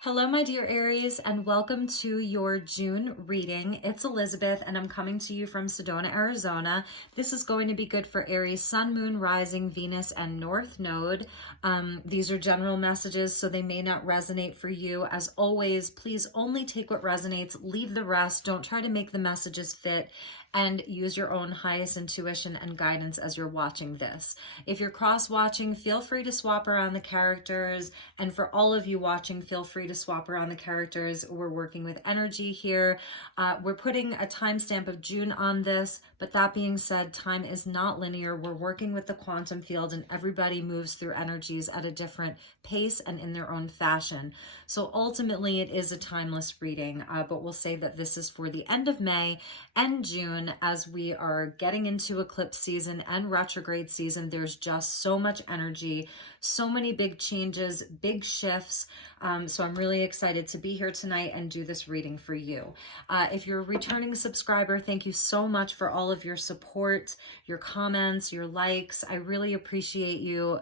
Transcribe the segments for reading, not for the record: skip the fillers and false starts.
Hello, my dear Aries, and welcome to your June reading. It's Elizabeth, and I'm coming to you from Sedona, Arizona. This is going to be good for Aries, Sun, Moon, Rising, Venus, and North Node. These are general messages, so they may not resonate for you. As always, please only take what resonates, leave the rest. Don't try to make the messages fit, and use your own highest intuition and guidance as you're watching this. If you're cross-watching, feel free to swap around the characters. And for all of you watching, feel free to swap around the characters. We're working with energy here. We're putting a timestamp of June on this, but that being said, time is not linear. We're working with the quantum field, and everybody moves through energies at a different pace and in their own fashion. So ultimately, it is a timeless reading, but we'll say that this is for the end of May and June as we are getting into eclipse season and retrograde season. There's just so much energy, so many big changes, big shifts. So I'm really excited to be here tonight and do this reading for you. If you're a returning subscriber, thank you so much for all of your support, your comments, your likes. I really appreciate you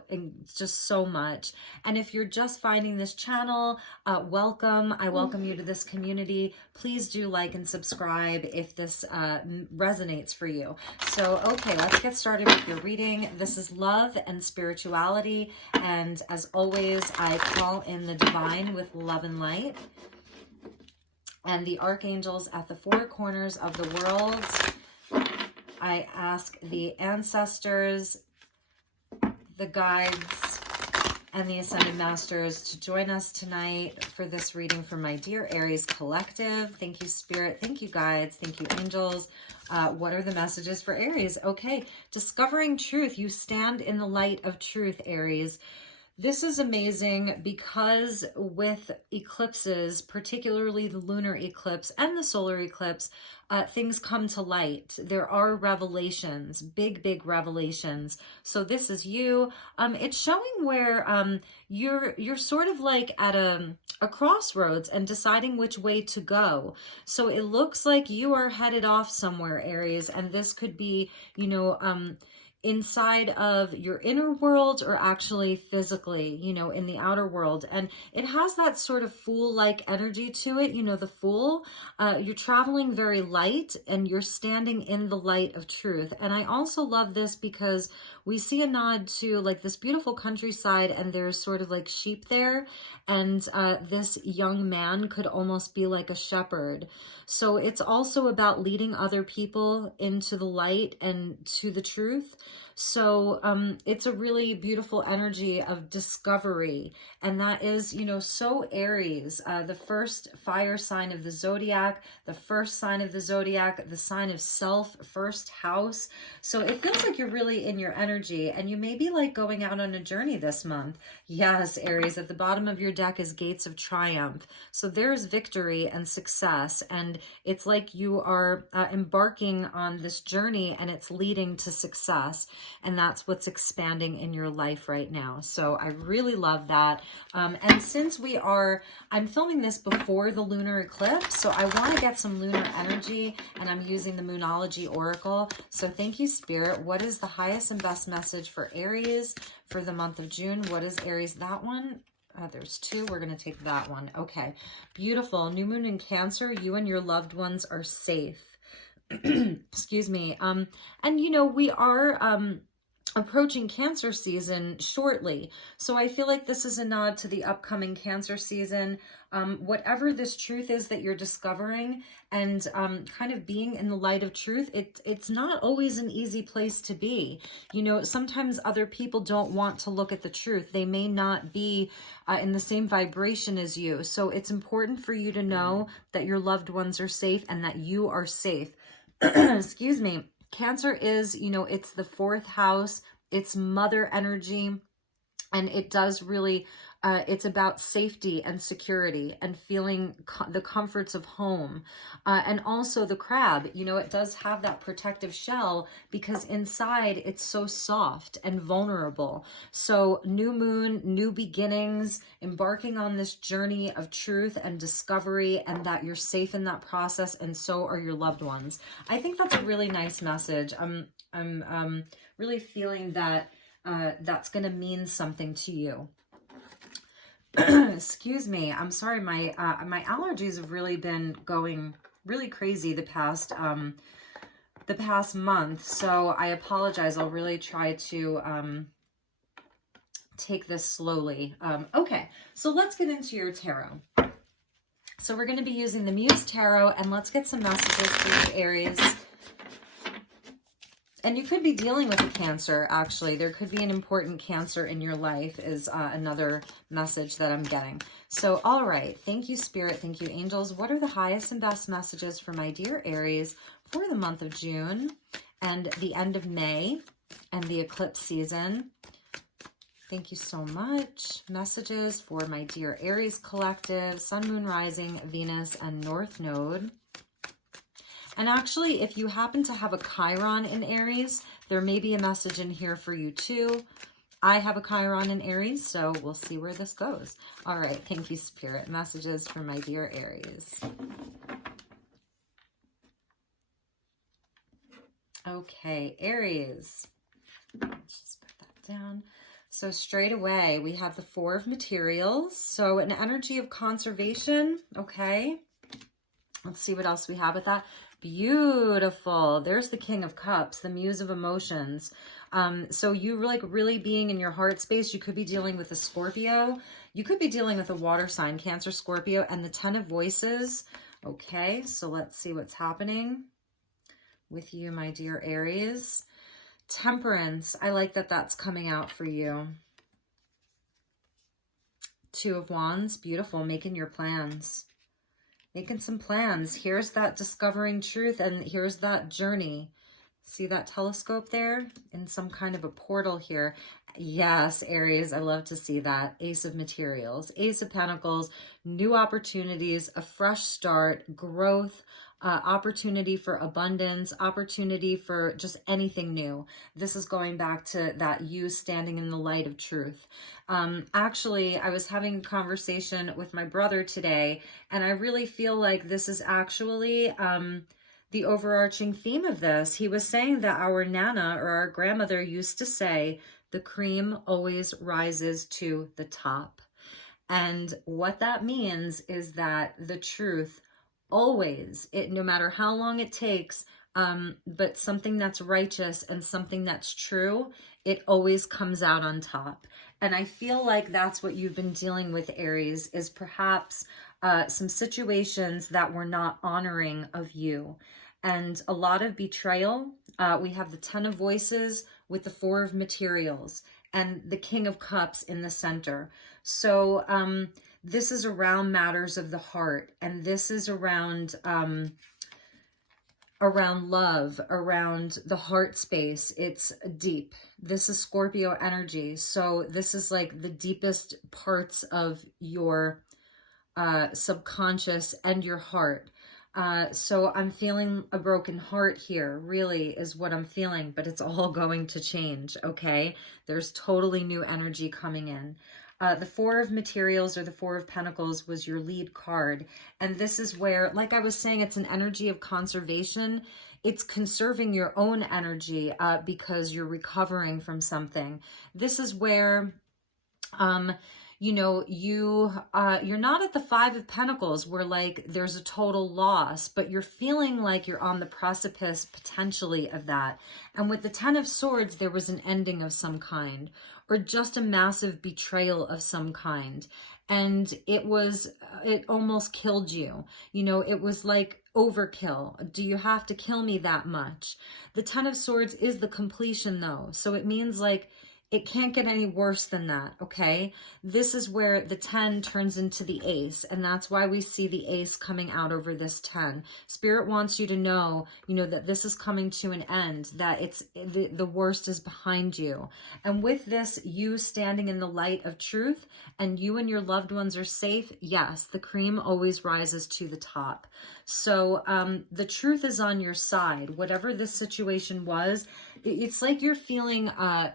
just so much. And if you're just finding this channel, welcome. I welcome you to this community. Please do like and subscribe if this resonates for you. So, okay, let's get started with your reading. This is love and spirituality. And as always, I call in the divine with love and light, and the archangels at the four corners of the world. I ask the ancestors, the guides, and the ascended masters to join us tonight for this reading for my dear Aries collective. Thank you, Spirit. Thank you, guides. Thank you, angels. What are the messages for Aries? Okay, discovering truth. You stand in the light of truth, Aries. This is amazing because with eclipses, particularly the lunar eclipse and the solar eclipse, things come to light. There are revelations, big revelations. So this is you. It's showing where you're sort of like at a crossroads and deciding which way to go. So it looks like you are headed off somewhere, Aries, and this could be, inside of your inner world or actually physically, in the outer world. And it has that sort of fool-like energy to it, the fool. You're traveling very light and you're standing in the light of truth. And I also love this because we see a nod to like this beautiful countryside, and there's sort of like sheep there. And this young man could almost be like a shepherd. So it's also about leading other people into the light and to the truth. So it's a really beautiful energy of discovery. And that is, so Aries, the first fire sign of the zodiac, the first sign of the zodiac, the sign of self, first house. So it feels like you're really in your energy, and you may be like going out on a journey this month. Yes, Aries, at the bottom of your deck is Gates of Triumph. So there's victory and success. And it's like you are embarking on this journey, and it's leading to success. And that's what's expanding in your life right now. So I really love that. And since I'm filming this before the lunar eclipse, so I want to get some lunar energy, and I'm using the Moonology Oracle. So thank you, Spirit. What is the highest and best message for Aries for the month of June? What is Aries? That one? There's two. We're going to take that one. Okay. Beautiful. New moon in Cancer. You and your loved ones are safe. Excuse me. And we are approaching Cancer season shortly. So I feel like this is a nod to the upcoming Cancer season. Whatever this truth is that you're discovering and kind of being in the light of truth, it's not always an easy place to be. Sometimes other people don't want to look at the truth. They may not be in the same vibration as you. So it's important for you to know that your loved ones are safe and that you are safe. Excuse me. Cancer is, it's the fourth house, it's mother energy, and it does really, it's about safety and security and feeling the comforts of home. And also the crab, it does have that protective shell because inside it's so soft and vulnerable. So new moon, new beginnings, embarking on this journey of truth and discovery, and that you're safe in that process, and so are your loved ones. I think that's a really nice message. I'm really feeling that that's going to mean something to you. Excuse me. I'm sorry. My allergies have really been going really crazy the past month. So I apologize. I'll really try to take this slowly. Okay, so let's get into your tarot. So we're going to be using the Muse Tarot, and let's get some messages for you, Aries. And you could be dealing with a Cancer, actually. There could be an important Cancer in your life is another message that I'm getting. So, all right. Thank you, Spirit. Thank you, Angels. What are the highest and best messages for my dear Aries for the month of June and the end of May and the eclipse season? Thank you so much. Messages for my dear Aries collective, Sun, Moon, Rising, Venus, and North Node. And actually, if you happen to have a Chiron in Aries, there may be a message in here for you too. I have a Chiron in Aries, so we'll see where this goes. All right, thank you, Spirit. Messages for my dear Aries. Okay, Aries. Let's just put that down. So straight away, we have the Four of Materials. So an energy of conservation, okay. Let's see what else we have with that. Beautiful. There's the King of Cups, the Muse of Emotions. So you like really being in your heart space. You could be dealing with a Scorpio. You could be dealing with a water sign, Cancer, Scorpio, and the Ten of Voices. Okay, so let's see what's happening with you, my dear Aries. Temperance. I like that that's coming out for you. Two of Wands. Beautiful. Making your plans. Making some plans. Here's that discovering truth, and here's that journey. See that telescope there in some kind of a portal here? Yes, Aries, I love to see that. Ace of Materials, Ace of Pentacles, new opportunities, a fresh start, growth, opportunity for abundance, opportunity for just anything new. This is going back to that you standing in the light of truth. Actually, I was having a conversation with my brother today, and I really feel like this is actually the overarching theme of this. He was saying that our Nana or our grandmother used to say, the cream always rises to the top. And what that means is that the truth always, no matter how long it takes, but something that's righteous and something that's true, it always comes out on top. And I feel like that's what you've been dealing with, Aries, is perhaps some situations that were not honoring of you. And a lot of betrayal. We have the Ten of Voices with the Four of Materials and the King of Cups in the center. So this is around matters of the heart, and this is around love, around the heart space. It's deep. This is Scorpio energy. So this is like the deepest parts of your subconscious and your heart. So I'm feeling a broken heart here, really is what I'm feeling, but it's all going to change, okay? There's totally new energy coming in. The Four of Materials or the Four of Pentacles was your lead card. And this is where, like I was saying, it's an energy of conservation. It's conserving your own energy because you're recovering from something. This is where you know, you're not at the Five of Pentacles where like there's a total loss, but you're feeling like you're on the precipice potentially of that. And with the Ten of Swords, there was an ending of some kind, or just a massive betrayal of some kind. And it almost killed you. You know, it was like overkill. Do you have to kill me that much? The Ten of Swords is the completion though. So it means like, it can't get any worse than that, okay? This is where the 10 turns into the ace, and that's why we see the ace coming out over this 10. Spirit wants you to know, that this is coming to an end, that it's the worst is behind you. And with this, you standing in the light of truth, and you and your loved ones are safe, yes, the cream always rises to the top. So the truth is on your side. Whatever this situation was, it's like you're feeling,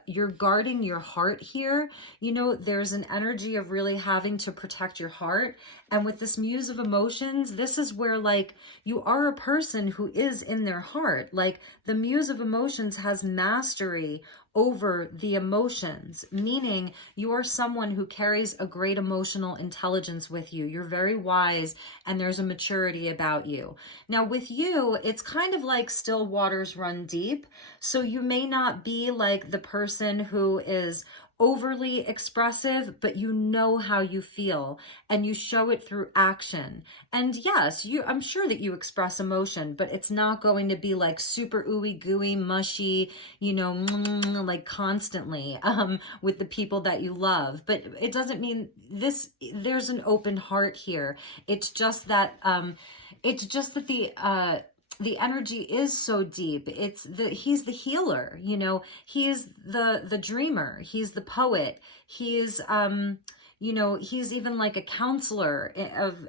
you're guarding your heart here. There's an energy of really having to protect your heart. And with this Muse of Emotions, this is where like you are a person who is in their heart. Like the Muse of Emotions has mastery over the emotions, meaning you are someone who carries a great emotional intelligence with you. You're very wise and there's a maturity about you. Now with you, it's kind of like still waters run deep. So you may not be like the person who is overly expressive, but you know how you feel and you show it through action. And yes, I'm sure that you express emotion, but it's not going to be like super ooey gooey, mushy, like constantly with the people that you love. But it doesn't mean there's an open heart here. It's just that the energy is so deep. He's the healer, he's the dreamer, he's the poet, he's he's even like a counselor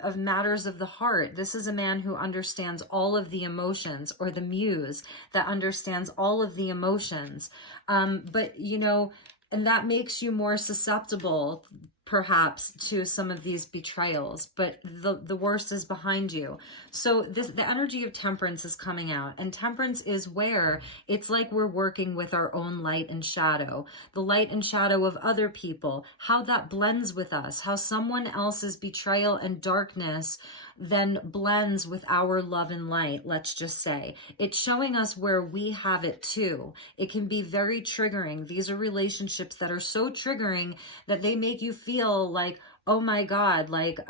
of matters of the heart. This is a man who understands all of the emotions, or the muse that understands all of the emotions. But and that makes you more susceptible perhaps to some of these betrayals, but the worst is behind you. So the energy of temperance is coming out, and temperance is where it's like we're working with our own light and shadow, the light and shadow of other people, how that blends with us, how someone else's betrayal and darkness then blends with our love and light. Let's just say it's showing us where we have it too. It can be very triggering. These are relationships that are so triggering that they make you feel like, oh my God, like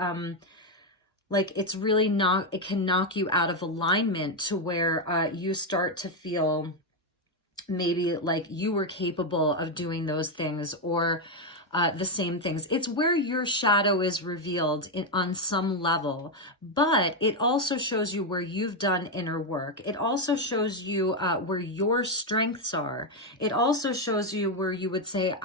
it's really it can knock you out of alignment to where you start to feel maybe like you were capable of doing those things, or the same things. It's where your shadow is revealed on some level, but it also shows you where you've done inner work. It also shows you where your strengths are. It also shows you where you would say,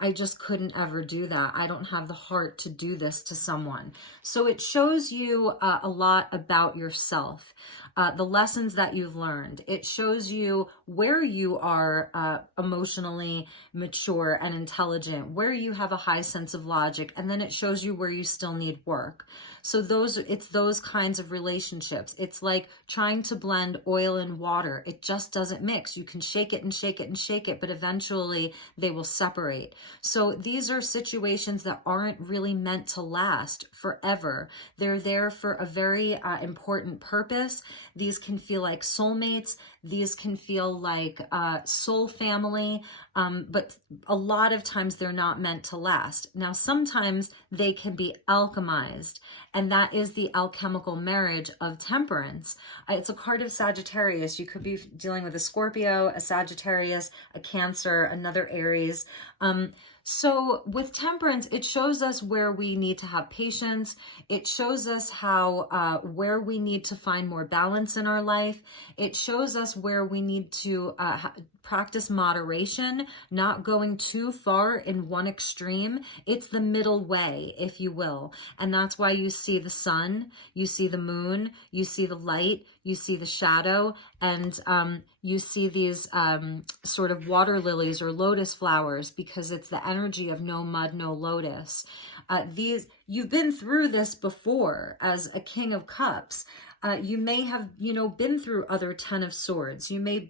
I just couldn't ever do that. I don't have the heart to do this to someone. So it shows you a lot about yourself. The lessons that you've learned. It shows you where you are emotionally mature and intelligent, where you have a high sense of logic, and then it shows you where you still need work. So it's those kinds of relationships. It's like trying to blend oil and water. It just doesn't mix. You can shake it and shake it and shake it, but eventually they will separate. So these are situations that aren't really meant to last forever. They're there for a very important purpose. These can feel like soulmates. These can feel like soul family, but a lot of times they're not meant to last. Now, sometimes they can be alchemized, and that is the alchemical marriage of temperance. It's a card of Sagittarius. You could be dealing with a Scorpio, a Sagittarius, a Cancer, another Aries. So with temperance, it shows us where we need to have patience. It shows us where we need to find more balance in our life. It shows us where we need to practice moderation, not going too far in one extreme. It's the middle way, if you will. And that's why you see the sun, you see the moon, you see the light, you see the shadow, and you see these sort of water lilies or lotus flowers, because it's the energy of no mud, no lotus. You've been through this before as a King of Cups. You may have, been through other Ten of Swords. You may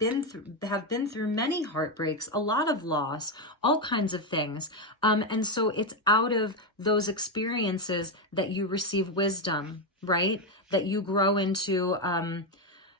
have been through many heartbreaks, a lot of loss, all kinds of things. And so it's out of those experiences that you receive wisdom, right? That you grow into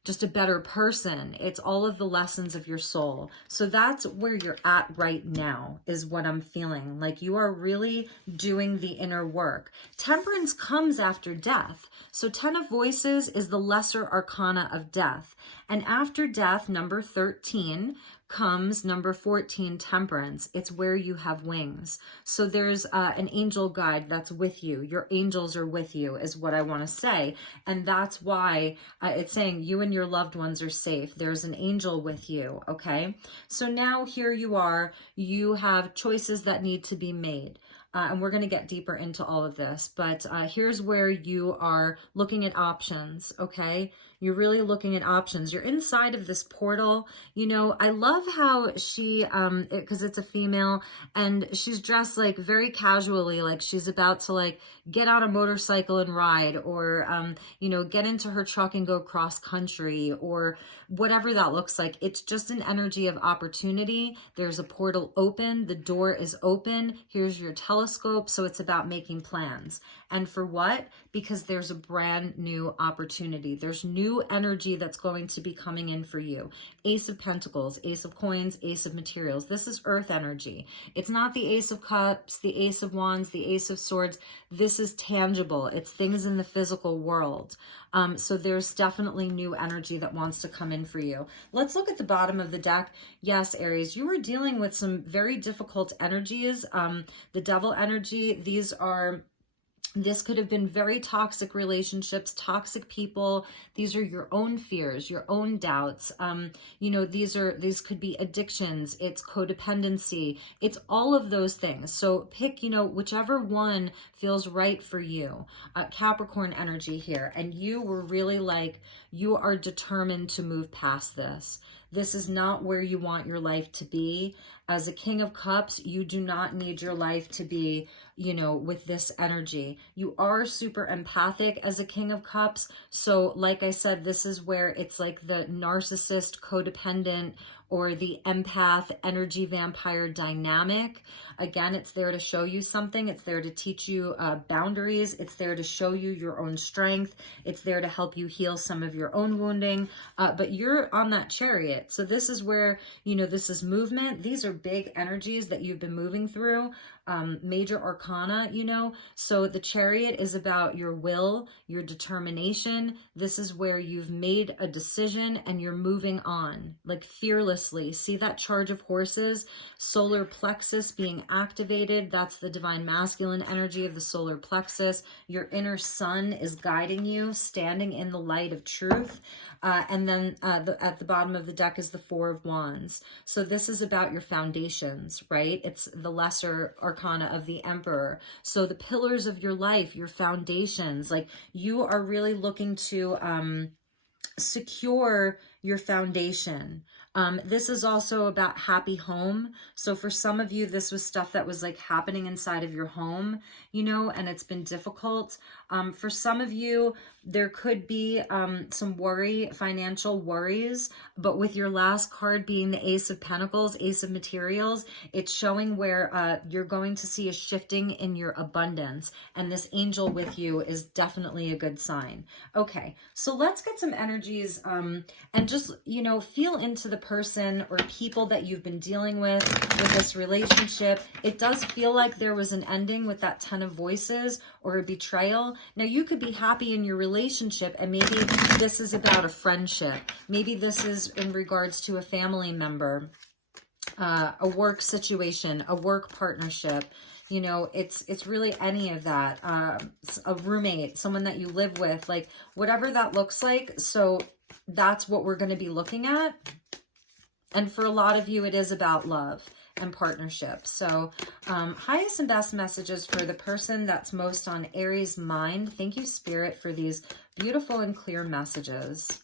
just a better person. It's all of the lessons of your soul. So that's where you're at right now, is what I'm feeling. Like you are really doing the inner work. Temperance comes after death. So Ten of Voices is the lesser arcana of death. And after death, number 13, comes number 14, Temperance. It's where you have wings. So there's an angel guide that's with you. Your angels are with you, is what I want to say. And that's why it's saying you and your loved ones are safe. There's an angel with you, okay? So now here you are. You have choices that need to be made. And we're going to get deeper into all of this. But here's where you are looking at options, okay? You're really looking at options. You're inside of this portal. You know, I love how she, because it's a female, and she's dressed like very casually, like she's about to like get on a motorcycle and ride, or, you know, get into her truck and go cross country, or whatever that looks like. It's just an energy of opportunity. There's a portal open. The door is open. Here's your telescope. So it's about making plans. And for what? Because there's a brand new opportunity. There's new energy that's going to be coming in for you. Ace of Pentacles, Ace of Coins, Ace of Materials. This is earth energy. It's not the Ace of Cups, the Ace of Wands, the Ace of Swords. This is tangible. It's things in the physical world. So there's definitely new energy that wants to come in for you. Let's look at the bottom of the deck. Yes, Aries, you were dealing with some very difficult energies. The Devil energy, this could have been very toxic relationships, toxic people. These are your own fears, your own doubts. You know, these could be addictions. It's codependency. It's all of those things. So pick, you know, whichever one feels right for you. Capricorn energy here. And you were really like, you are determined to move past this. This is not where you want your life to be. As a King of Cups, you do not need your life to be, you know, with this energy. You are super empathic as a King of Cups. So like I said, this is where it's like the narcissist, codependent, or the empath, energy vampire dynamic. Again, it's there to show you something. It's there to teach you boundaries. It's there to show you your own strength. It's there to help you heal some of your own wounding. But you're on that Chariot. So this is where, you know, this is movement. These are big energies that you've been moving through. Major arcana, you know. So the Chariot is about your will, your determination. This is where you've made a decision and you're moving on, like fearlessly. See that charge of horses, solar plexus being activated. That's the divine masculine energy of the solar plexus. Your inner sun is guiding you, standing in the light of truth. And then at the bottom of the deck is the Four of Wands. So this is about your foundations, right? It's the lesser arcana of the Emperor. So the pillars of your life, your foundations, like you are really looking to secure your foundation. This is also about happy home. So for some of you, this was stuff that was like happening inside of your home, you know, and it's been difficult. For some of you, there could be some worry, financial worries, but with your last card being the Ace of Pentacles, Ace of Materials, it's showing where you're going to see a shifting in your abundance. And this angel with you is definitely a good sign. Okay, so let's get some energies and just, you know, feel into the person or people that you've been dealing with this relationship. It does feel like there was an ending with that Ten of Voices or a betrayal. Now you could be happy in your relationship and maybe this is about a friendship. Maybe this is in regards to a family member, a work situation, a work partnership. You know, it's really any of that. A roommate, someone that you live with, like whatever that looks like. So that's what we're going to be looking at. And for a lot of you, it is about love and partnership. So highest and best messages for the person that's most on Aries' mind. Thank you, Spirit, for these beautiful and clear messages.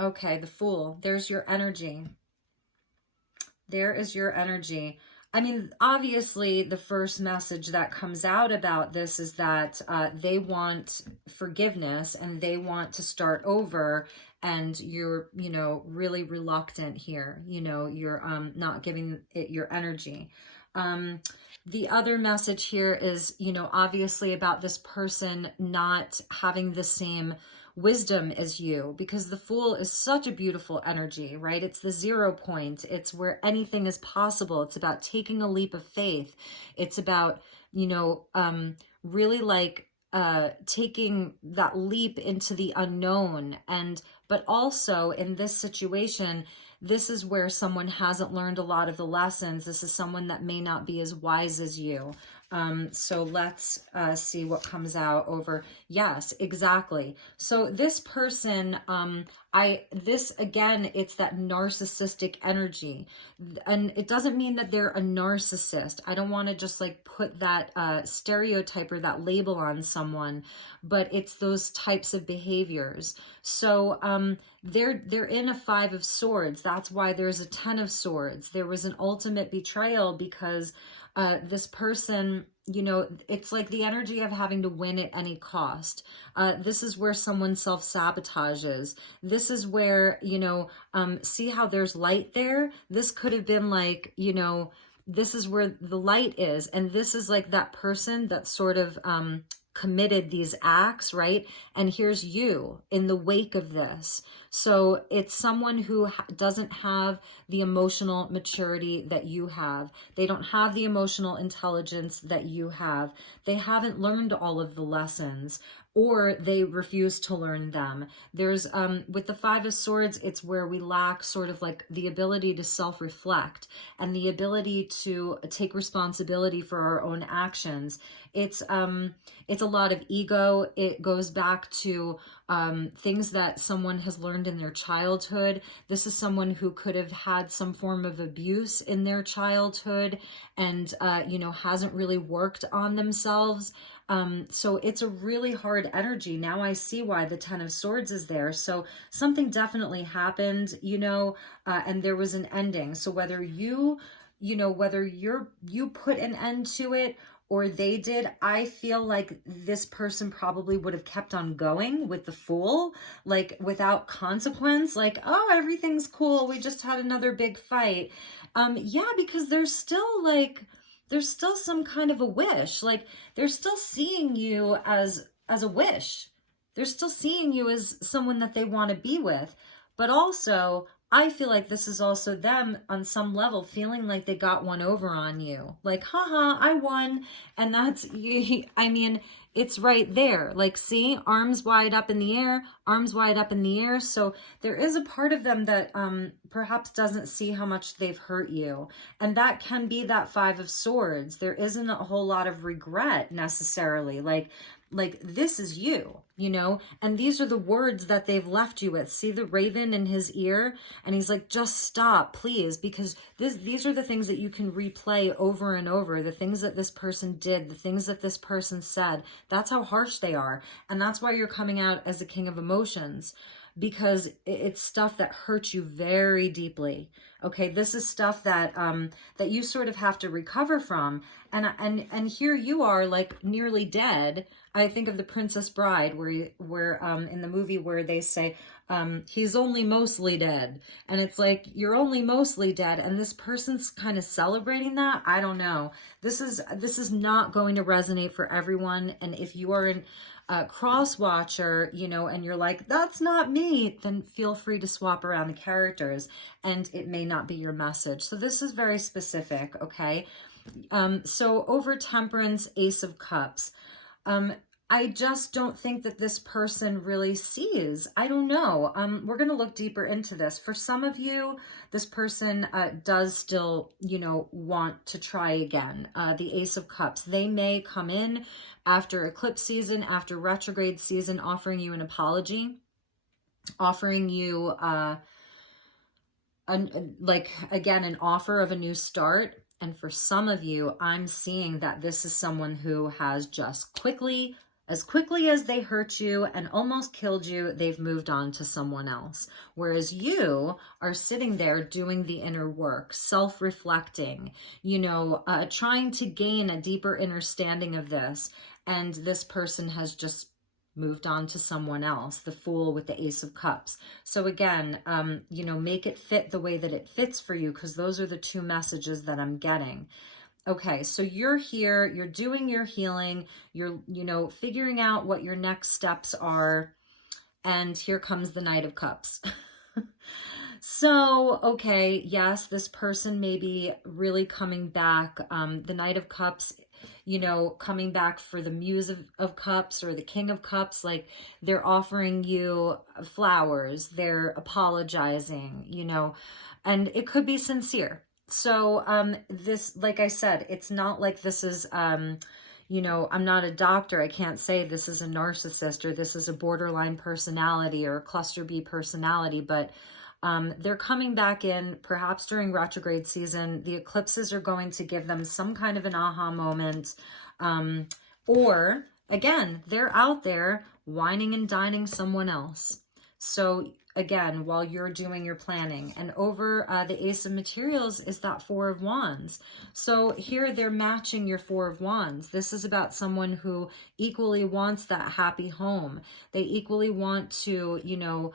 Okay, the Fool. There's your energy. There is your energy. I mean, obviously, the first message that comes out about this is that they want forgiveness and they want to start over, and you're, you know, really reluctant here. You know, you're not giving it your energy. The other message here is, you know, obviously about this person not having the same wisdom as you, because the Fool is such a beautiful energy, right? It's the 0 point. It's where anything is possible. It's about taking a leap of faith. It's about, you know, really like taking that leap into the unknown. But also in this situation, this is where someone hasn't learned a lot of the lessons. This is someone that may not be as wise as you. So let's see what comes out over. Yes, exactly. So this person, this again, it's that narcissistic energy. And it doesn't mean that they're a narcissist. I don't want to just like put that stereotype or that label on someone, but it's those types of behaviors. So they're in a 5 of Swords. That's why there's a 10 of Swords. There was an ultimate betrayal because this person, you know, it's like the energy of having to win at any cost. This is where someone self-sabotages. This is where, you know, see how there's light there? This could have been like, you know, this is where the light is. And this is like that person that sort of committed these acts, right? And here's you in the wake of this. So it's someone who doesn't have the emotional maturity that you have. They don't have the emotional intelligence that you have. They haven't learned all of the lessons, or they refuse to learn them. There's, with the 5 of Swords, it's where we lack sort of like the ability to self-reflect and the ability to take responsibility for our own actions. It's a lot of ego. It goes back to things that someone has learned in their childhood. This is someone who could have had some form of abuse in their childhood and, you know, hasn't really worked on themselves. So it's a really hard energy. Now I see why the 10 of Swords is there. So something definitely happened, you know, and there was an ending. So whether you know, whether you put an end to it or they did, I feel like this person probably would have kept on going with the Fool, like without consequence, like, oh, everything's cool. We just had another big fight. Yeah, because there's still like, there's still some kind of a wish. Like they're still seeing you as a wish. They're still seeing you as someone that they want to be with. But also, I feel like this is also them on some level feeling like they got one over on you. Like, haha, I won. And that's, I mean, it's right there. Like, see, arms wide up in the air, arms wide up in the air. So there is a part of them that perhaps doesn't see how much they've hurt you. And that can be that 5 of Swords. There isn't a whole lot of regret necessarily. Like this is you, you know, and these are the words that they've left you with. See the raven in his ear, and he's like, just stop, please, because these are the things that you can replay over and over, the things that this person did, the things that this person said. That's how harsh they are, and that's why you're coming out as a king of emotions, because it's stuff that hurts you very deeply. Okay, this is stuff that that you sort of have to recover from, and here you are like nearly dead. I think of The Princess Bride, where in the movie where they say he's only mostly dead, and it's like you're only mostly dead, and this person's kind of celebrating that. I don't know. This is not going to resonate for everyone, and if you are in cross watcher, you know, and you're like, that's not me, then feel free to swap around the characters and it may not be your message. So this is very specific, okay? So over Temperance, Ace of Cups. I just don't think that this person really sees. I don't know. We're going to look deeper into this. For some of you, this person does still, you know, want to try again. The Ace of Cups. They may come in after eclipse season, after retrograde season, offering you an apology, offering you, again, an offer of a new start. And for some of you, I'm seeing that this is someone who has just as quickly as they hurt you and almost killed you, they've moved on to someone else. Whereas you are sitting there doing the inner work, self-reflecting, you know, trying to gain a deeper understanding of this. And this person has just moved on to someone else, the Fool with the Ace of Cups. So again, you know, make it fit the way that it fits for you, because those are the two messages that I'm getting. Okay, so you're here, you're doing your healing, you're, you know, figuring out what your next steps are, and here comes the Knight of Cups. So, okay, yes, this person may be really coming back. The Knight of Cups, you know, coming back for the Muse of Cups or the King of Cups, like they're offering you flowers, they're apologizing, you know, and it could be sincere. So this, like I said, it's not like this is, you know, I'm not a doctor. I can't say this is a narcissist or this is a borderline personality or a cluster B personality, but they're coming back in perhaps during retrograde season. The eclipses are going to give them some kind of an aha moment. Or again, they're out there whining and dining someone else. So again, while you're doing your planning, and over the Ace of Materials is that Four of Wands. So here they're matching your Four of Wands. This is about someone who equally wants that happy home. They equally want to, you know,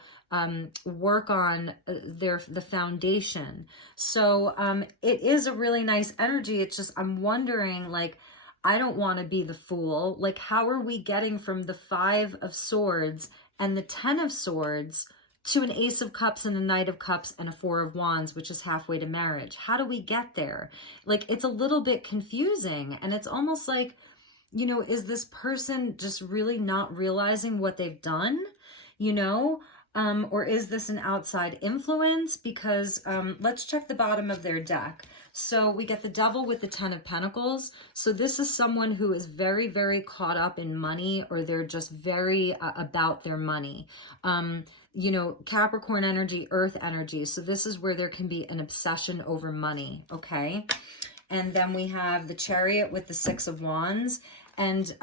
work on the foundation. So it is a really nice energy. It's just, I'm wondering, like, I don't want to be the fool. Like, how are we getting from the Five of Swords and the Ten of Swords to an Ace of Cups and a Knight of Cups and a Four of Wands, which is halfway to marriage? How do we get there? Like, it's a little bit confusing, and it's almost like, you know, is this person just really not realizing what they've done, you know? Or is this an outside influence? Because let's check the bottom of their deck. So we get the Devil with the Ten of Pentacles. So this is someone who is very, very caught up in money, or they're just very about their money. You know, Capricorn energy, Earth energy. So this is where there can be an obsession over money, okay? And then we have the Chariot with the Six of Wands. And,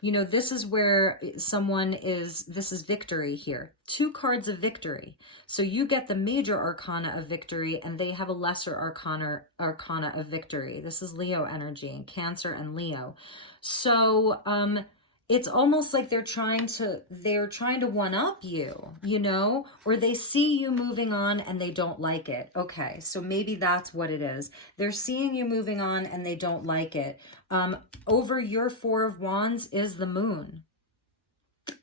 you know, this is where someone is, this is victory here. Two cards of victory. So you get the major arcana of victory, and they have a lesser arcana of victory. This is Leo energy, Cancer and Leo. So, it's almost like they're trying to one up you, you know, or they see you moving on and they don't like it. Okay, so maybe that's what it is. They're seeing you moving on and they don't like it. Over your Four of Wands is the Moon.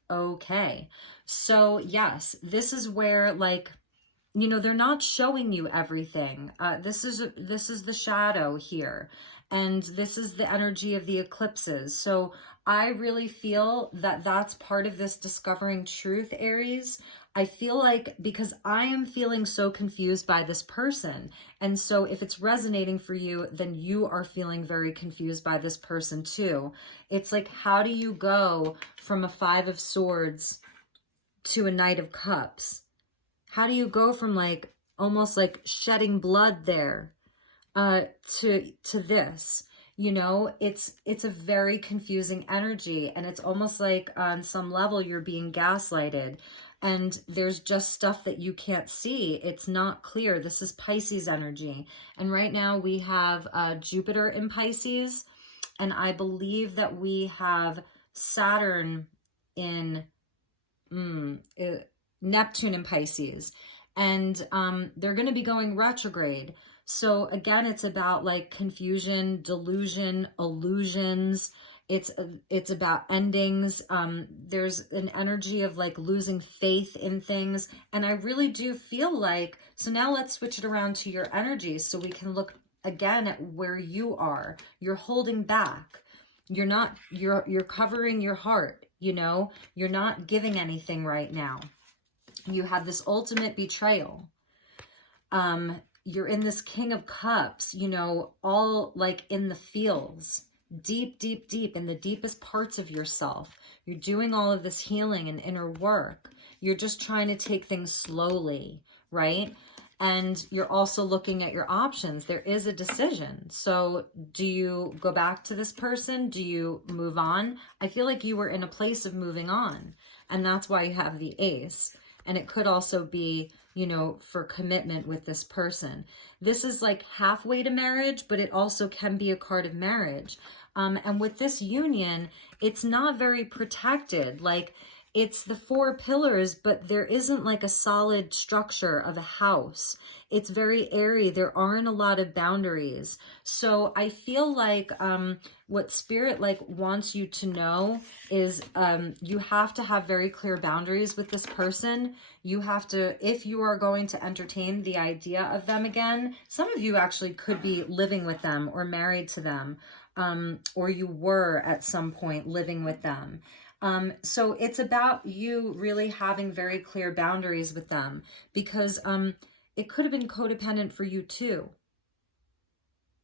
Okay, so yes, this is where, like, you know, they're not showing you everything. This is the shadow here, and this is the energy of the eclipses. So I really feel that that's part of this discovering truth, Aries. I feel like, because I am feeling so confused by this person, and so if it's resonating for you, then you are feeling very confused by this person too. It's like, how do you go from a Five of Swords to a Knight of Cups? How do you go from, like, almost like shedding blood there to this? You know, it's a very confusing energy, and it's almost like on some level you're being gaslighted, and there's just stuff that you can't see. It's not clear. This is Pisces energy, and right now we have Jupiter in Pisces, and I believe that we have Saturn in Neptune in Pisces, and they're going to be going retrograde. So again, it's about, like, confusion, delusion, illusions. It's about endings. There's an energy of, like, losing faith in things. And I really do feel like, so now let's switch it around to your energies so we can look again at where you are. You're holding back. You're not, you're covering your heart, you know? You're not giving anything right now. You have this ultimate betrayal. You're in this King of Cups, you know, all, like, in the feels, deep, deep, deep in the deepest parts of yourself. You're doing all of this healing and inner work. You're just trying to take things slowly, right? And you're also looking at your options. There is a decision. So do you go back to this person? Do you move on? I feel like you were in a place of moving on, and that's why you have the Ace. And it could also be, you know, for commitment with this person. This is like halfway to marriage, but it also can be a card of marriage. And with this union, it's not very protected. Like, it's the four pillars, but there isn't, like, a solid structure of a house. It's very airy. There aren't a lot of boundaries. So I feel like what Spirit, like, wants you to know is you have to have very clear boundaries with this person. You have to, if you are going to entertain the idea of them again, some of you actually could be living with them or married to them, or you were at some point living with them. So it's about you really having very clear boundaries with them, because it could have been codependent for you too.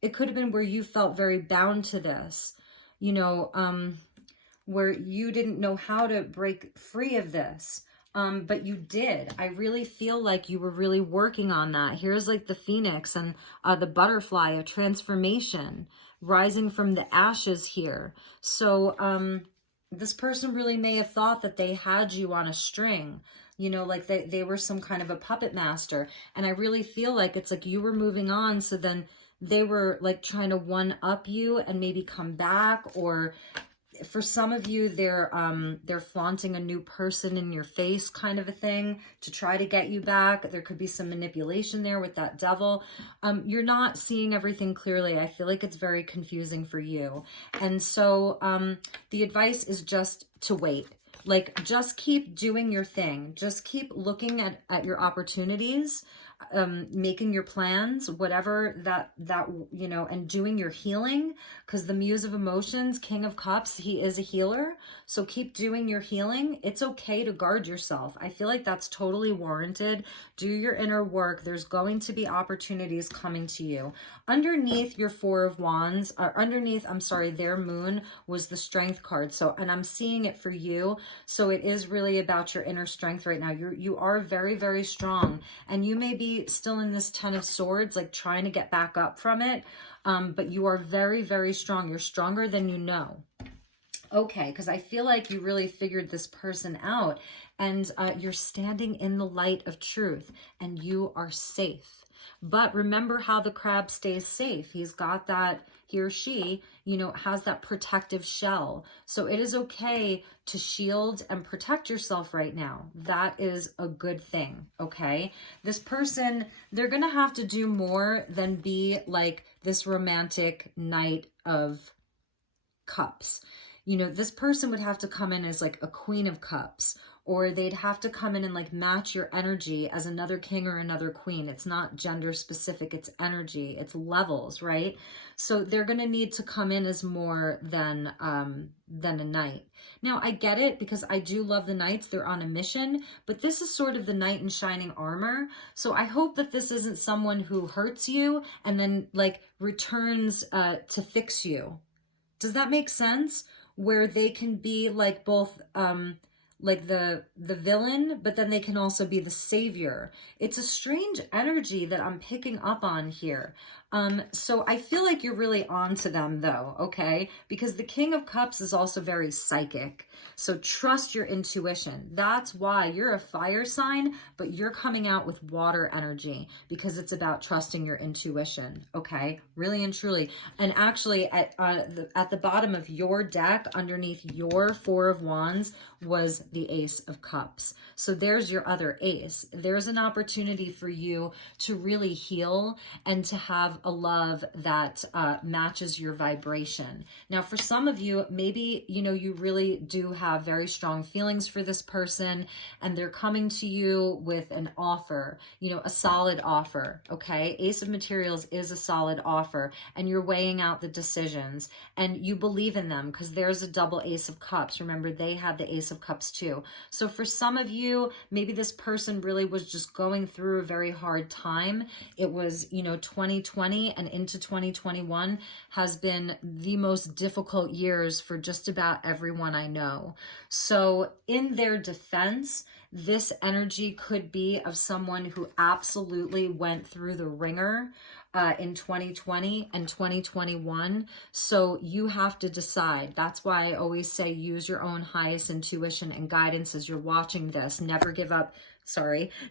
it could have been where you felt very bound to this, you know, where you didn't know how to break free of this. But you did. I really feel like you were really working on that. Here's like the phoenix and the butterfly, a transformation rising from the ashes here. So this person really may have thought that they had you on a string, you know, like they were some kind of a puppet master. And I really feel like it's like you were moving on. So then they were like trying to one up you and maybe come back, or for some of you, they're flaunting a new person in your face kind of a thing to try to get you back. There could be some manipulation there with that devil. You're not seeing everything clearly. I feel like it's very confusing for you. And so the advice is just to wait. Like, just keep doing your thing. Just keep looking at your opportunities, making your plans, whatever that, you know, and doing your healing, because the Muse of Emotions, King of Cups, he is a healer. So keep doing your healing. It's okay to guard yourself. I feel like that's totally warranted. Do your inner work. There's going to be opportunities coming to you. Underneath your Four of Wands, or underneath, I'm sorry, their moon was the Strength card. So, and I'm seeing it for you. So it is really about your inner strength right now. You are very, very strong, and you may be still in this Ten of Swords, like trying to get back up from it. But you are very, very strong. You're stronger than you know. Okay, because I feel like you really figured this person out, and you're standing in the light of truth, and you are safe. But remember how the crab stays safe. He's got that, he or she, you know, has that protective shell. So it is okay to shield and protect yourself right now. That is a good thing, okay? This person, they're going to have to do more than be like this romantic Knight of Cups. You know, this person would have to come in as like a Queen of Cups, or they'd have to come in and like match your energy as another king or another queen. It's not gender specific, it's energy, it's levels, right? So they're going to need to come in as more than a knight. Now, I get it, because I do love the knights. They're on a mission, but this is sort of the knight in shining armor. So I hope that this isn't someone who hurts you and then like returns to fix you. Does that make sense? Where they can be like both like the villain, but then they can also be the savior. It's a strange energy that I'm picking up on here. So I feel like you're really on to them though, okay? Because the King of Cups is also very psychic. So trust your intuition. That's why you're a fire sign, but you're coming out with water energy, because it's about trusting your intuition, okay? Really and truly. And actually at the bottom of your deck, underneath your Four of Wands, was the Ace of Cups. So there's your other ace. There's an opportunity for you to really heal and to have a love that matches your vibration. Now, for some of you, maybe, you know, you really do have very strong feelings for this person, and they're coming to you with an offer, you know, a solid offer, okay? Ace of Materials is a solid offer, and you're weighing out the decisions, and you believe in them, because there's a double Ace of Cups. Remember, they had the Ace of Cups too. So for some of you, maybe this person really was just going through a very hard time. It was, you know, 2020 and into 2021 has been the most difficult years for just about everyone I know. So in their defense, this energy could be of someone who absolutely went through the ringer in 2020 and 2021. So you have to decide. That's why I always say use your own highest intuition and guidance as you're watching this. Never give up.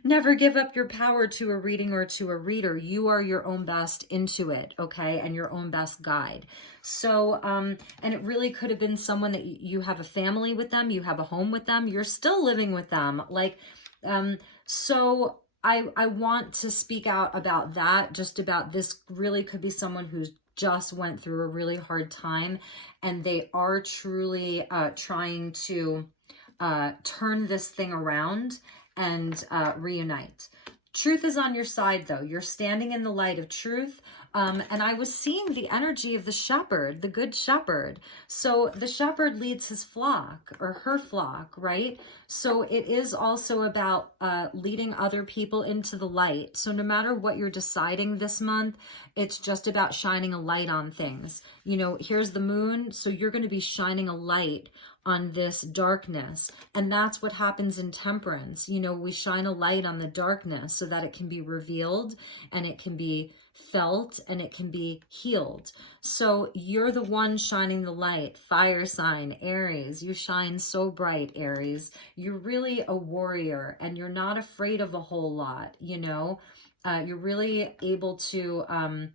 Never give up your power to a reading or to a reader. You are your own best intuit, okay, and your own best guide. So, and it really could have been someone that you have a family with them, you have a home with them, you're still living with them. Like, so I want to speak out about that, just about this really could be someone who's just went through a really hard time, and they are truly trying to turn this thing around and reunite. Truth is on your side, though. You're standing in the light of truth. And I was seeing the energy of the shepherd, the good shepherd. So the shepherd leads his flock or her flock, right? So it is also about leading other people into the light. So no matter what you're deciding this month, it's just about shining a light on things. You know, here's the moon. So you're going to be shining a light on this darkness. And that's what happens in temperance. You know, we shine a light on the darkness so that it can be revealed and it can be felt and it can be healed. So you're the one shining the light. Fire sign, Aries. You shine so bright, Aries. You're really a warrior and you're not afraid of a whole lot, you know. You're really able to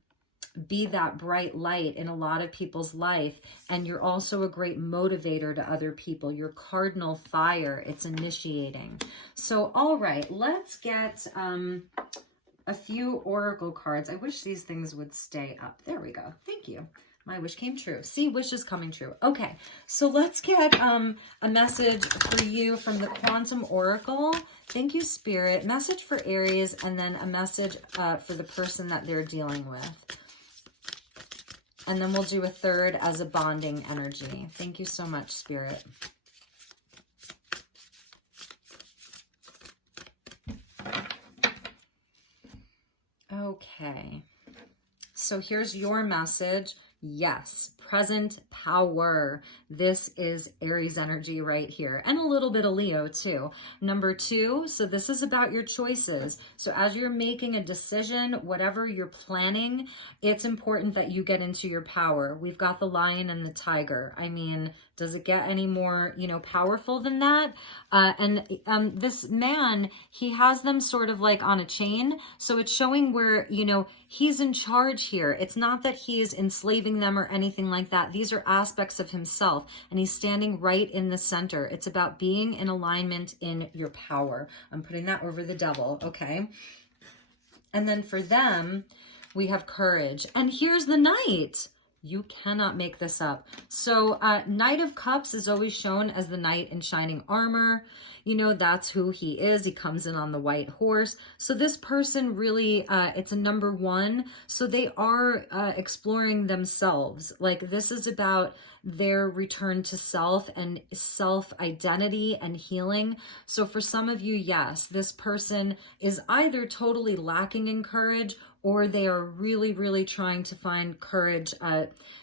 be that bright light in a lot of people's life. And you're also a great motivator to other people. Your cardinal fire, it's initiating. So, all right, let's get a few oracle cards. I wish these things would stay up. There we go. Thank you. My wish came true. See, wishes coming true. Okay, so let's get a message for you from the Quantum Oracle. Thank you, Spirit. Message for Aries, and then a message for the person that they're dealing with. And then we'll do a third as a bonding energy. Thank you so much, Spirit. Okay. So here's your message. Yes, present power. This is Aries energy right here. And a little bit of Leo too. Number 2, so this is about your choices. So as you're making a decision, whatever you're planning, it's important that you get into your power. We've got the lion and the tiger. I mean, does it get any more, you know, powerful than that? This man, he has them sort of like on a chain. So it's showing where, you know, he's in charge here. It's not that he's enslaving them or anything like that. These are aspects of himself, and he's standing right in the center. It's about being in alignment in your power. I'm putting that over the devil, okay? And then for them, we have courage. And here's the knight. You cannot make this up. So Knight of Cups is always shown as the knight in shining armor. You know, that's who he is. He comes in on the white horse. So this person really, it's a number 1. So they are exploring themselves. Like this is about their return to self and self-identity and healing. So for some of you, yes, this person is either totally lacking in courage, or they are really, really trying to find courage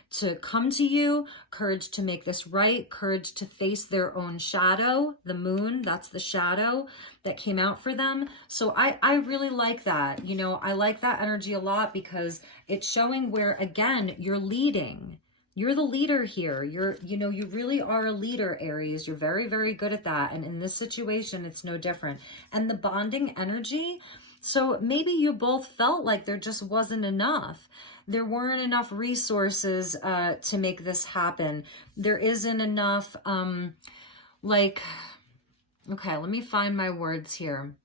to come to you, courage to make this right, courage to face their own shadow. The moon, that's the shadow that came out for them. So I really like that. You know, I like that energy a lot because it's showing where, again, you're leading. You're the leader here. You really are a leader, Aries. You're very, very good at that. And in this situation, it's no different. And the bonding energy, so maybe you both felt like there just wasn't enough. There weren't enough resources to make this happen. There isn't enough, okay, let me find my words here.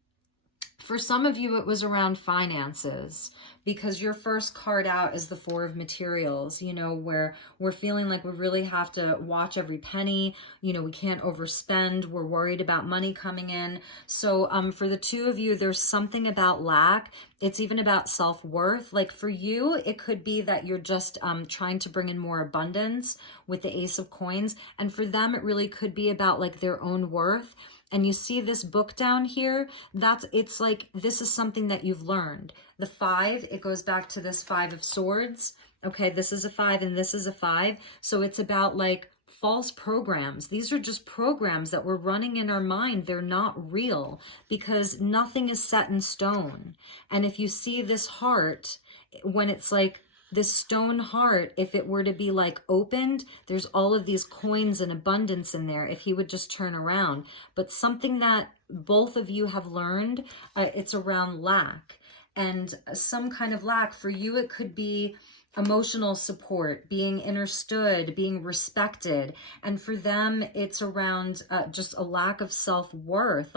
For some of you, it was around finances, because your first card out is the 4 of Materials, you know, where we're feeling like we really have to watch every penny. You know, we can't overspend. We're worried about money coming in. So for the 2 of you, there's something about lack. It's even about self-worth. Like for you, it could be that you're just trying to bring in more abundance with the Ace of Coins. And for them, it really could be about like their own worth. And you see this book down here, it's like, this is something that you've learned. The 5, it goes back to this 5 of Swords. Okay, this is a 5 and this is a 5. So it's about like false programs. These are just programs that we're running in our mind. They're not real because nothing is set in stone. And if you see this heart, when it's like, this stone heart, if it were to be like opened, there's all of these coins and abundance in there if he would just turn around. But something that both of you have learned, it's around lack. And some kind of lack. For you, it could be emotional support, being understood, being respected. And for them, it's around just a lack of self-worth.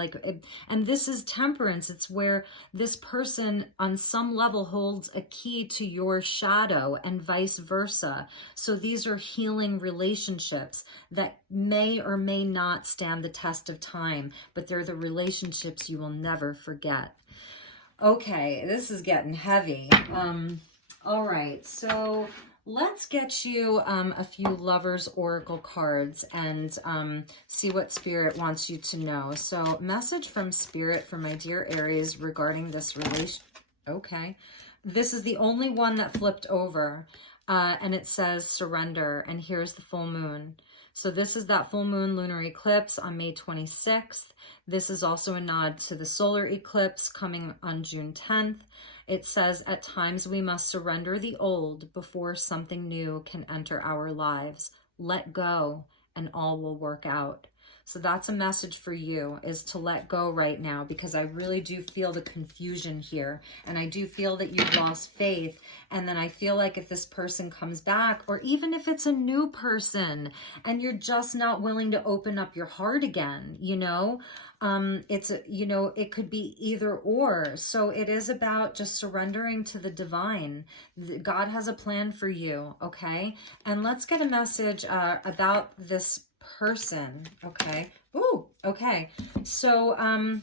And this is temperance. It's where this person on some level holds a key to your shadow and vice versa. So these are healing relationships that may or may not stand the test of time, but they're the relationships you will never forget. Okay, this is getting heavy. All right, so let's get you a few Lovers Oracle cards and see what Spirit wants you to know. So, message from Spirit for my dear Aries regarding this relation. Okay, this is the only one that flipped over, and it says surrender, and here's the full moon. So this is that full moon lunar eclipse on May 26th. This is also a nod to the solar eclipse coming on June 10th. It says, at times we must surrender the old before something new can enter our lives. Let go and all will work out. So that's a message for you, is to let go right now, because I really do feel the confusion here. And I do feel that you've lost faith. And then I feel like if this person comes back, or even if it's a new person and you're just not willing to open up your heart again, you know, it could be either or. So it is about just surrendering to the divine. God has a plan for you. Okay. And let's get a message about this person. Okay. Ooh, okay. So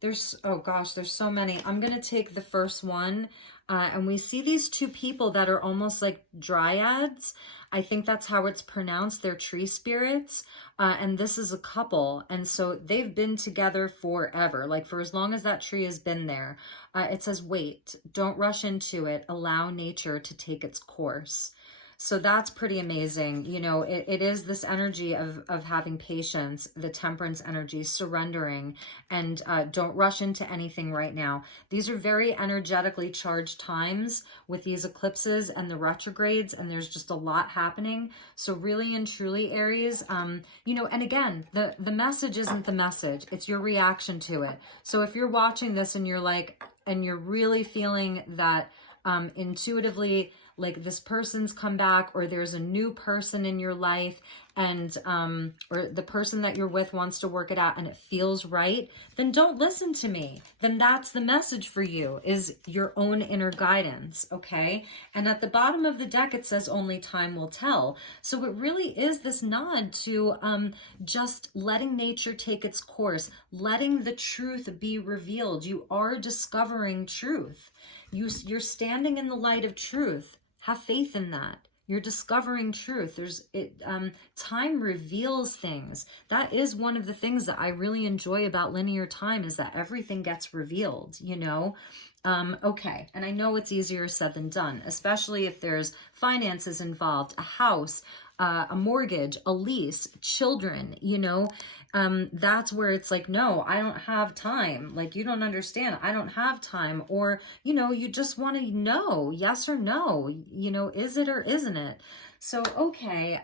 there's, oh gosh, there's so many. I'm gonna take the first one, and we see these two people that are almost like dryads. I think that's how it's pronounced. They're tree spirits, and this is a couple, and so they've been together forever, like for as long as that tree has been there. It says, wait, don't rush into it, allow nature to take its course. So that's pretty amazing. You know, it is this energy of having patience, the temperance energy, surrendering, and don't rush into anything right now. These are very energetically charged times with these eclipses and the retrogrades, and there's just a lot happening. So really and truly, Aries, you know, and again, the message isn't the message, it's your reaction to it. So if you're watching this and you're like, and you're really feeling that intuitively, like this person's come back, or there's a new person in your life, and or the person that you're with wants to work it out and it feels right, then don't listen to me. Then that's the message for you, is your own inner guidance. Okay. And at the bottom of the deck, it says only time will tell. So it really is this nod to just letting nature take its course, letting the truth be revealed. You are discovering truth. You're standing in the light of truth. Have faith in that. You're discovering truth. Time reveals things. That is one of the things that I really enjoy about linear time, is that everything gets revealed, you know? Okay. And I know it's easier said than done, especially if there's finances involved, a house, a mortgage, a lease, children, you know, that's where it's like, no, I don't have time. Like, you don't understand. I don't have time. Or, you know, you just want to know yes or no, you know, is it or isn't it? So, okay.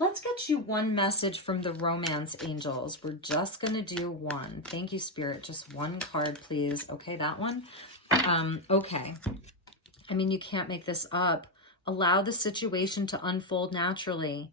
Let's get you one message from the romance angels. We're just going to do one. Thank you, Spirit. Just one card, please. Okay. That one. Okay. I mean, you can't make this up. Allow the situation to unfold naturally.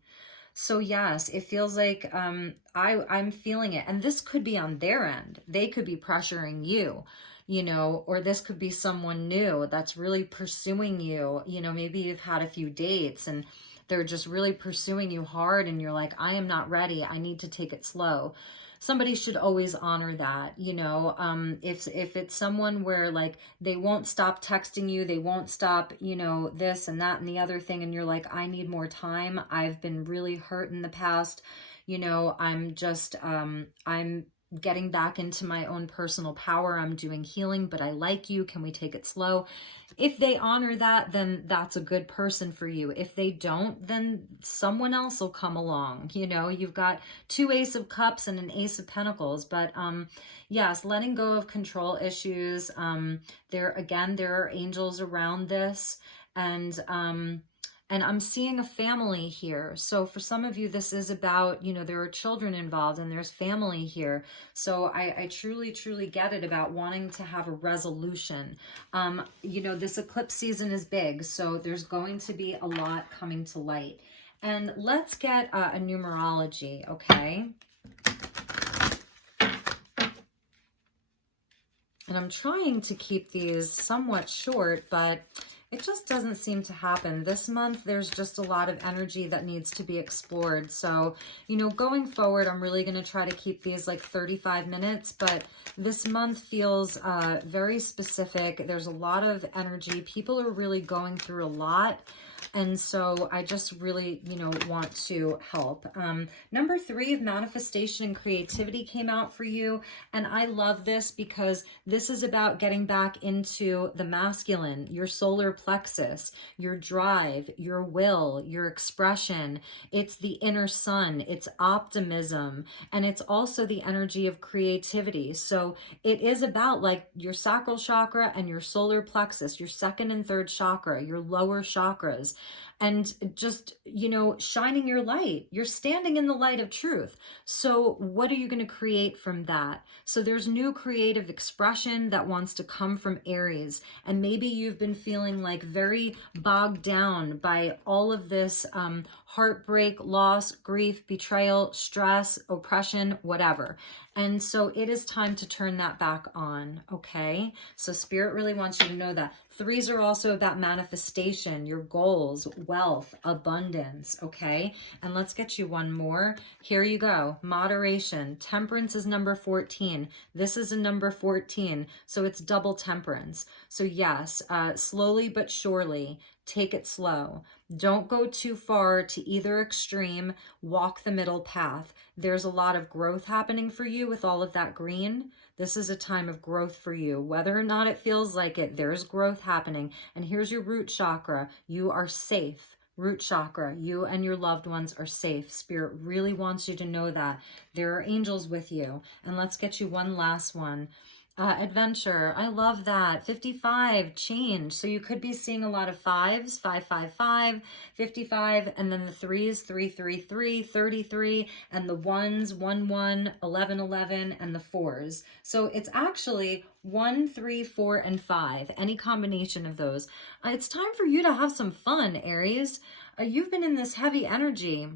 So yes, it feels like I'm feeling it. And this could be on their end. They could be pressuring you, you know, or this could be someone new that's really pursuing you. You know, maybe you've had a few dates and they're just really pursuing you hard, and you're like, I am not ready. I need to take it slow. Somebody should always honor that, you know. If it's someone where like they won't stop texting you, they won't stop, you know, this and that and the other thing, and you're like, I need more time. I've been really hurt in the past, you know. I'm getting back into my own personal power. I'm doing healing, but I like you. Can we take it slow? If they honor that, then that's a good person for you. If they don't, then someone else will come along. You know, you've got two Ace of Cups and an Ace of Pentacles, but yes, letting go of control issues. There are angels around this, and I'm seeing a family here. So for some of you, this is about, you know, there are children involved and there's family here. So I truly, truly get it about wanting to have a resolution. You know, this eclipse season is big, so there's going to be a lot coming to light. And let's get a numerology, okay? And I'm trying to keep these somewhat short, but it just doesn't seem to happen. This month, there's just a lot of energy that needs to be explored. So, you know, going forward, I'm really going to try to keep these like 35 minutes, but this month feels very specific. There's a lot of energy. People are really going through a lot. And so I just really, you know, want to help. Number 3 of manifestation and creativity came out for you. And I love this because this is about getting back into the masculine, your solar plexus, your drive, your will, your expression. It's the inner sun, it's optimism, and it's also the energy of creativity. So it is about like your sacral chakra and your solar plexus, your second and third chakra, your lower chakras, and just, you know, shining your light. You're standing in the light of truth. So what are you going to create from that? So there's new creative expression that wants to come from Aries. And maybe you've been feeling like very bogged down by all of this heartbreak, loss, grief, betrayal, stress, oppression, whatever. And so it is time to turn that back on, okay? So Spirit really wants you to know that. 3s are also about manifestation, your goals, wealth, abundance, okay? And let's get you one more. Here you go. Moderation. Temperance is number 14. This is a number 14, so it's double temperance. So yes, slowly but surely, take it slow. Don't go too far to either extreme. Walk the middle path. There's a lot of growth happening for you with all of that green. This is a time of growth for you. Whether or not it feels like it, there's growth happening. And here's your root chakra. You are safe. Root chakra, you and your loved ones are safe. Spirit really wants you to know that. There are angels with you. And let's get you one last one. Adventure, I love that. 55, change. So you could be seeing a lot of 5s, 555, 55, and then the 3s, 333, 33, and the 1s, 11, 11, and the 4s. So it's actually 1, 3, 4, and 5, any combination of those. It's time for you to have some fun, Aries. You've been in this heavy energy.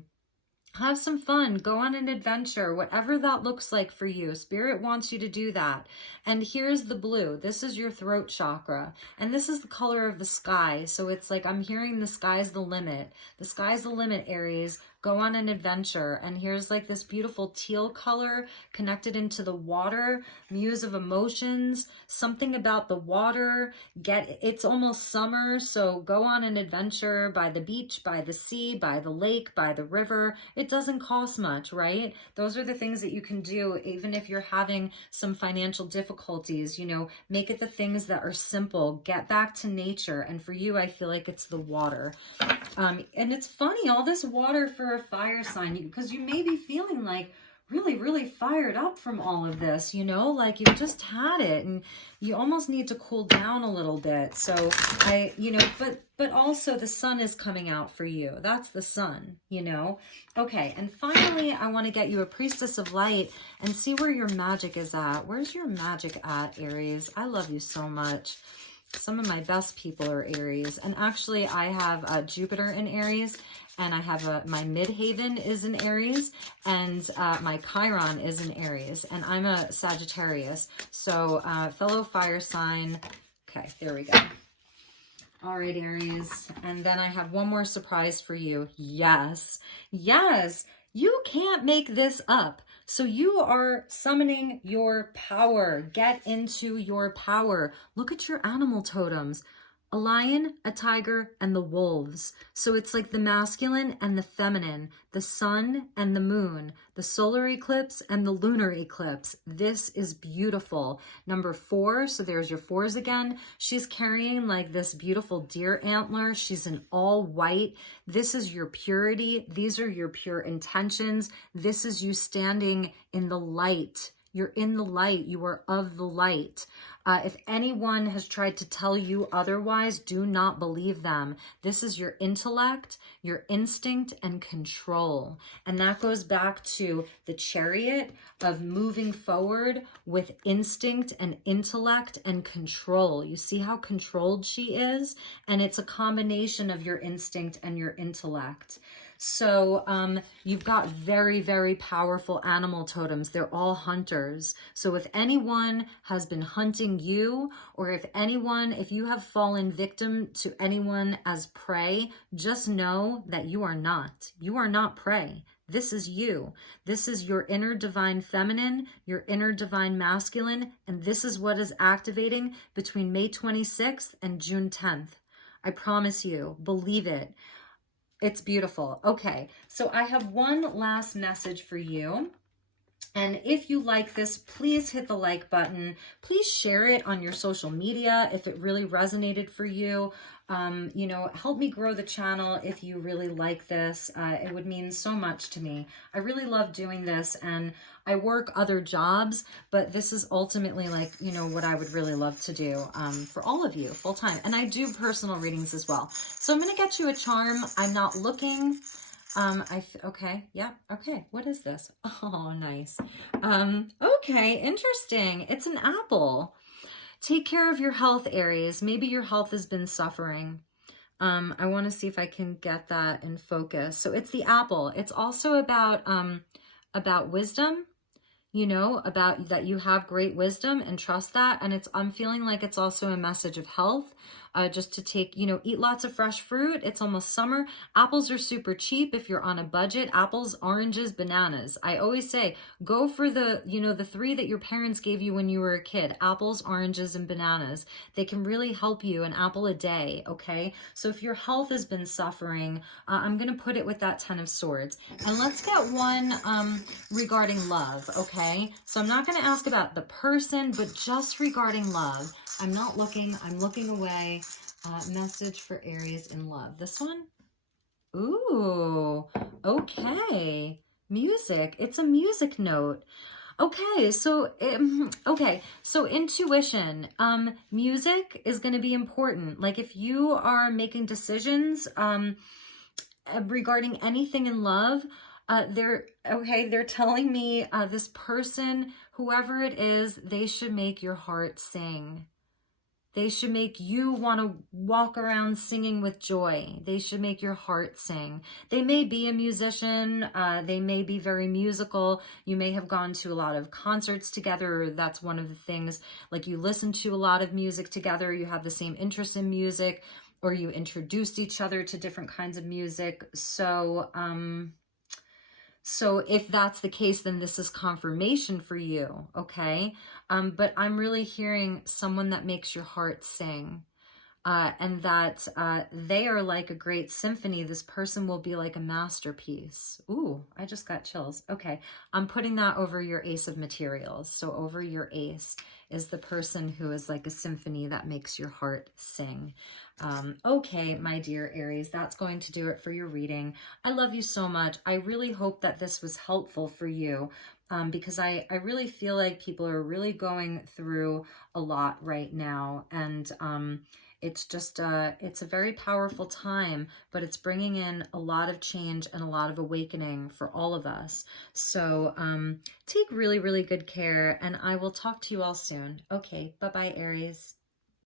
Have some fun, go on an adventure, whatever that looks like for you. Spirit wants you to do that. And here's the blue. This is your throat chakra. And this is the color of the sky. So it's like I'm hearing the sky's the limit. The sky's the limit, Aries. Go on an adventure. And here's like this beautiful teal color connected into the water, muse of emotions, something about the water. It's almost summer, so go on an adventure by the beach, by the sea, by the lake, by the river. It doesn't cost much, right? Those are the things that you can do even if you're having some financial difficulties. You know, make it the things that are simple. Get back to nature. And for you, I feel like it's the water. And it's funny, all this water for a fire sign, because you may be feeling like really, really fired up from all of this, you know, like you've just had it and you almost need to cool down a little bit. So you know, but also the sun is coming out for you. That's the sun, you know. Okay, and finally, I want to get you a priestess of light and see where your magic is at. Where's your magic at, Aries? I love you so much. Some of my best people are Aries. And actually, I have Jupiter in Aries, and I have my midhaven is in Aries, and my Chiron is in Aries, and I'm a Sagittarius. So fellow fire sign. Okay, there we go. All right, Aries. And then I have one more surprise for you. Yes, yes, you can't make this up. So you are summoning your power. Get into your power. Look at your animal totems. A lion, a tiger, and the wolves. So it's like the masculine and the feminine, the sun and the moon, the solar eclipse and the lunar eclipse. This is beautiful. Number 4, so there's your 4s again. She's carrying like this beautiful deer antler. She's in all white. This is your purity. These are your pure intentions. This is you standing in the light. You're in the light. You are of the light. If anyone has tried to tell you otherwise, do not believe them. This is your intellect, your instinct, and control. And that goes back to the chariot of moving forward with instinct and intellect and control. You see how controlled she is? And it's a combination of your instinct and your intellect. So you've got very, very powerful animal totems. They're all hunters. So if anyone has been hunting you, or if you have fallen victim to anyone as prey, just know that you are not. You are not prey. This is you. This is your inner divine feminine, your inner divine masculine, and this is what is activating between May 26th and June 10th. I promise you, believe it. It's beautiful. Okay, so I have one last message for you. And if you like this, please hit the like button. Please share it on your social media if it really resonated for you. You know, help me grow the channel if you really like this. It would mean so much to me. I really love doing this, and I work other jobs, but this is ultimately like, you know, what I would really love to do for all of you full time. And I do personal readings as well. So I'm going to get you a charm. I'm not looking. Okay, yeah, okay, what is this? Oh, nice. Okay, interesting. It's an apple. Take care of your health, Aries. Maybe your health has been suffering. I want to see if I can get that in focus. So it's the apple. It's also about wisdom, you know, about that you have great wisdom and trust that. And I'm feeling like it's also a message of health. Just to take, you know, eat lots of fresh fruit. It's almost summer. Apples are super cheap if you're on a budget. Apples, oranges, bananas. I always say, go for the, you know, the 3 that your parents gave you when you were a kid. Apples, oranges, and bananas. They can really help you, an apple a day, okay? So if your health has been suffering, I'm going to put it with that 10 of Swords. And let's get one regarding love, okay? So I'm not going to ask about the person, but just regarding love. I'm not looking, I'm looking away. Message for Aries in love. This one? Ooh, okay. Music. It's a music note. Okay, so intuition. Music is going to be important. Like if you are making decisions regarding anything in love, they're telling me this person, whoever it is, they should make your heart sing. They should make you want to walk around singing with joy. They should make your heart sing. They may be a musician. They may be very musical. You may have gone to a lot of concerts together. That's one of the things, like you listen to a lot of music together. You have the same interest in music, or you introduced each other to different kinds of music. So if that's the case, then this is confirmation for you, okay? But I'm really hearing someone that makes your heart sing, and that they are like a great symphony. This person will be like a masterpiece. Ooh, I just got chills. Okay, I'm putting that over your Ace of Materials. So over your Ace is the person who is like a symphony that makes your heart sing. Okay, my dear Aries, that's going to do it for your reading. I love you so much. I really hope that this was helpful for you, because I really feel like people are really going through a lot right now. And it's just, it's a very powerful time, but it's bringing in a lot of change and a lot of awakening for all of us. So take really, really good care, and I will talk to you all soon. Okay, bye-bye, Aries.